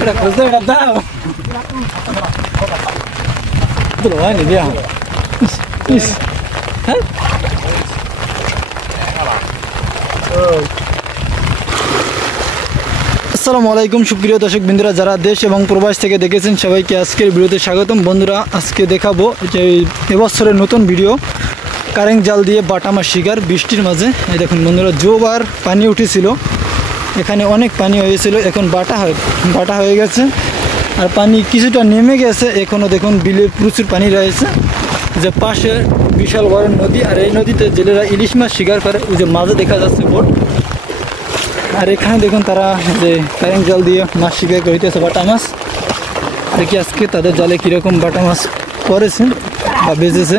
এটা খুঁজতে এটা দাও তো হয়নি দিয়া হ্যাঁ আসসালামু আলাইকুম সুপ্রিয় দর্শক বন্ধুরা যারা দেশ এবং প্রবাস থেকে দেখেছেন সবাইকে আজকের ভিডিওতে স্বাগতম। বন্ধুরা আজকে দেখাবো যে এবছরের নতুন ভিডিও কারেন্ট জাল দিয়ে বাটা মাছ শিকার বৃষ্টির মাঝে। এই দেখুন বন্ধুরা জোবার পানি উঠেছিল, এখানে অনেক পানি হয়েছিল, এখন বাটা হয়ে গেছে আর পানি কিছুটা নেমে গেছে। এখনও দেখুন বিলে প্রচুর পানি রয়েছে, যে পাশে বিশাল বড় নদী আর এই নদীতে জেলেরা ইলিশ মাছ শিকার করে। ওই যে মাঝে দেখা যাচ্ছে বোট, আর এখানে দেখুন তারা যে কারেন্ট জাল দিয়ে মাছ শিকার করিতেছে বাটা মাছ। দেখি আজকে তাদের জালে কীরকম বাটা মাছ পড়েছে বা বেজেছে,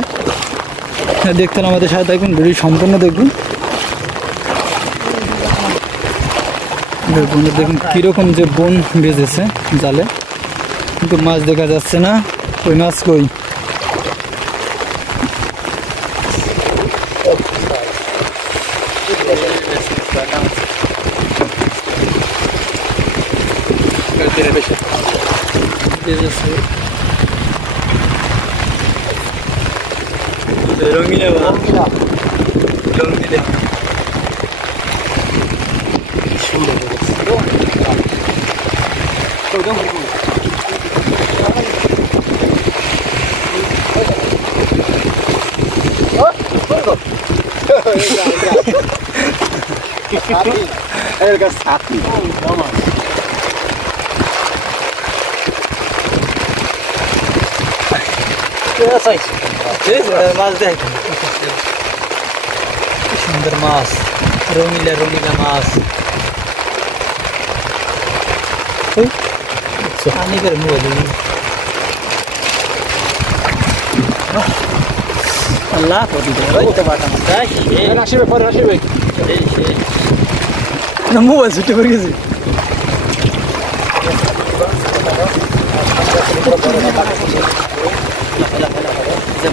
দেখতেন আমাদের সাথে থাকুন, ভিডিও সম্পূর্ণ দেখুন। দেখুন কীরকম যে বন বেজেছে জালে, কিন্তু মাছ দেখা যাচ্ছে না। ওই মাছ কই? রঙিলা মাছ দেখ, সুন্দর মাছ, রঙিলা রঙিলা মাছ। পানি করে আল্লাহ মোবাইল ছুটে পড়ে গেছে।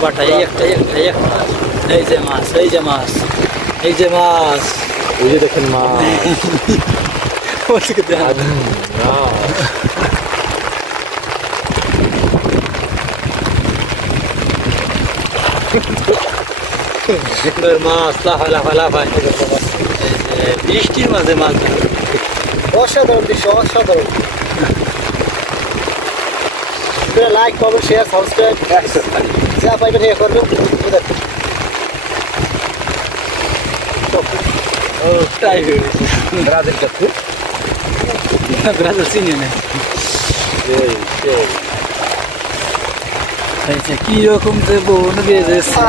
বাটা এই একটা এই যে মাছ, এই যে মাছ, এই যে মাছ, ওই যে দেখেন মাছ। মাছ লাফালাফাই বৃষ্টির মাঝে মাছ, অসাধারণ দৃশ্য, অসাধারণ। লাইক কমেন্ট শেয়ার সাবস্ক্রাইব যা পাইবেন ইয়ে করবেন। ব্রাজিল কাছে ব্রাজিল চিনি না কিরকম যে বন বেজেছে।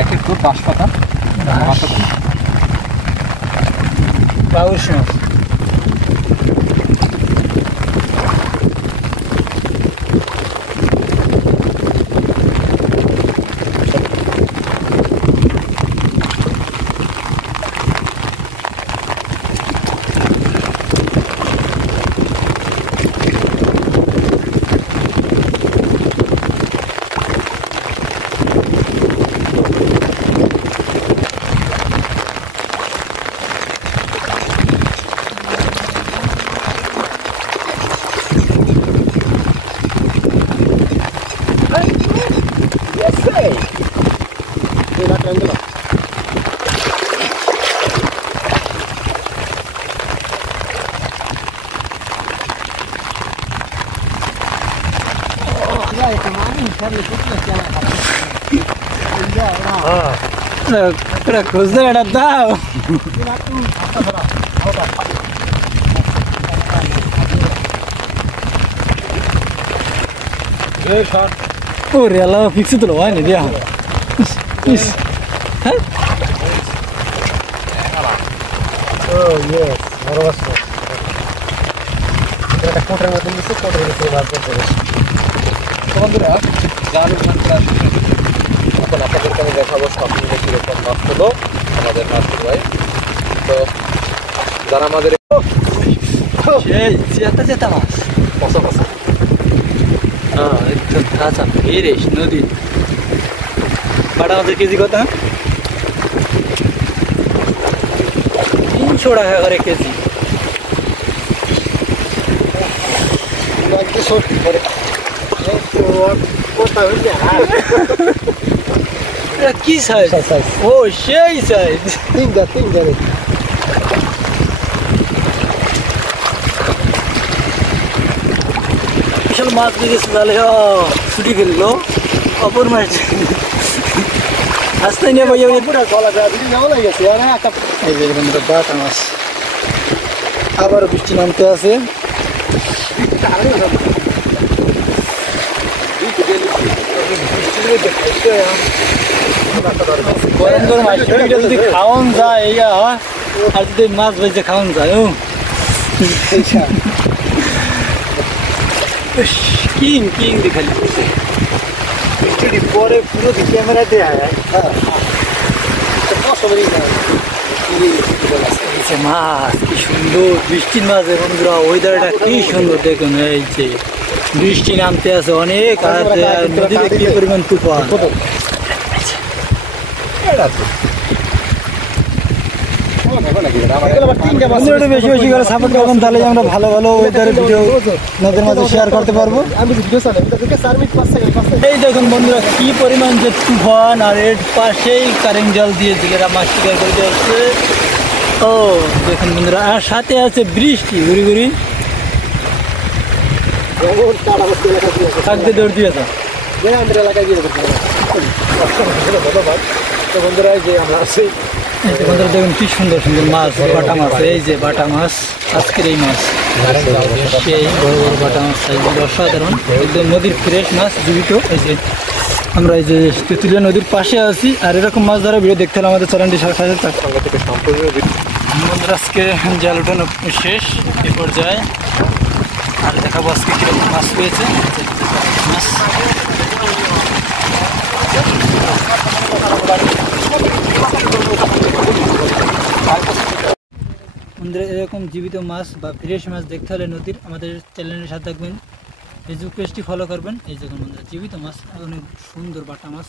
এক এক বাঁশ পাতা পাউস মাছ। Pero cruzó era dado. Oh, real, fix itu loh ini dia. Piece. হ্যাঁ কোটের মধ্যে নিচ্ছে, কোটের ভিতরে বার করতে হবে। তো বন্ধুরা, জাল উঠান করা শেষ। এখন আপনাদেরকে আমি দেখাবো সব মিলে কীরকম মাছ হলো আমাদের নাসির ভাই। তো যারা আমাদের সেই চেতা চেতা মাছ। পচা পচা হ্যাঁ একদম তাজা ফ্রেশ নদী। বাটা মাছের কেজি কত? 300 টাকা করে কেজি। এটা কি সাইজ? ও সেই সাইজ। তিনটা বিশাল মাছ বেঁধেছে তাহলে। ছুটি ফেললো অপর মাছ। আসতে নিয়ে ভাই পুরো গলা দেওয়া দিদি নেওয়া লাগে গেছে। আর একটা এই যে বন্ধুরা বাটা মাছ। আবারও বৃষ্টি নামতে আছে। গরম গরম আসছে, এটা যদি খাওয়ান যায় ইয়া, আর যদি মাছ ভেজে খাওয়ান যায় কিং কিং দেখালি বৃষ্টির পরে পুরো ক্যামেরা দেওয়া হয়। হ্যাঁ মাছ কি সুন্দর বৃষ্টির মাঝে বন্ধুরা ওয়েদারটা কি সুন্দর দেখুন। এই যে বৃষ্টি নামতে আছে অনেক, আর নদীতে কি পরিমাণ তুফান। বন্ধুরা বেশি বেশি করে সাপোর্ট করবেন, তাহলে আমরা ভালো ভালো ওয়েদারের ভিডিও নদীর মাঝে শেয়ার করতে পারবো। এই দেখুন বন্ধুরা কি পরিমাণ যে তুফান, আর এর পাশেই কারেন্ট জাল দিয়ে জেলেরা মাছ শিকার করতে আসছে। ও দেখুন বন্ধুরা, আর সাথে আছে বৃষ্টি ঘুরি ঘুরি থাকতে দৌড় দিয়েছে। তো বন্ধুরা যে আমরা আছি বন্ধুরা দেখুন কি সুন্দর সুন্দর মাছ, বাটা মাছ। এই যে বাটা মাছ, আজকের এই মাছ সেই বড় বড় বাটা মাছ সাইজগুলো অসাধারণ, একদম নদীর ফ্রেশ মাছ জীবিত। এই যে আমরা এই যে তেঁতুলিয়া নদীর পাশে আছি, আর এরকম মাছ ধরা ভিডিও দেখতে হলে আমাদের চ্যানেলটি সাথে সঙ্গে থেকে সম্পূর্ণ বন্ধুরা আজকে জাল উঠানো শেষ এ পর্যায়ে, আর দেখাবো আজকে কীরকম মাছ পেয়েছে। মাছ বন্ধুরা এরকম জীবিত মাছ বা ফ্রেশ মাছ দেখতে হলে নদীর আমাদের চ্যানেলের সাথে থাকবেন, ফেসবুক পেজটি ফলো করবেন। এই দেখুন বন্ধুরা জীবিত মাছ, অনেক সুন্দর বাটা মাছ।